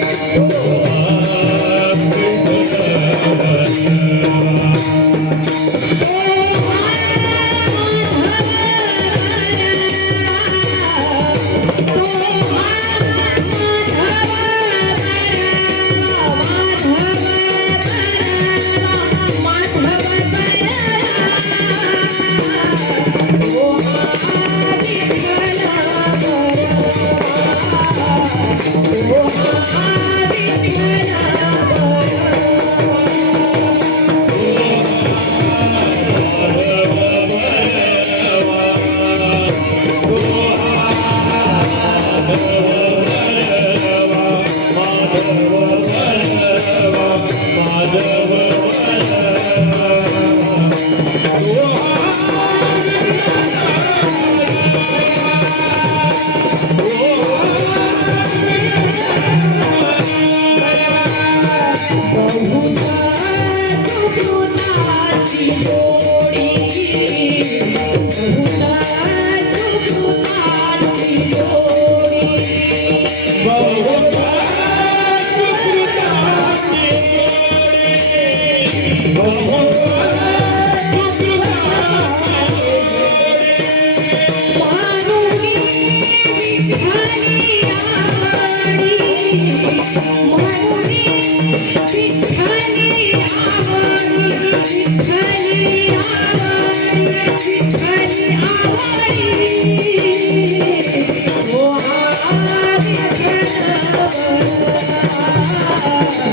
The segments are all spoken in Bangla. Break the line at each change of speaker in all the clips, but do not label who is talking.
Let's go.
Krishna Hare Ram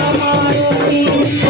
amar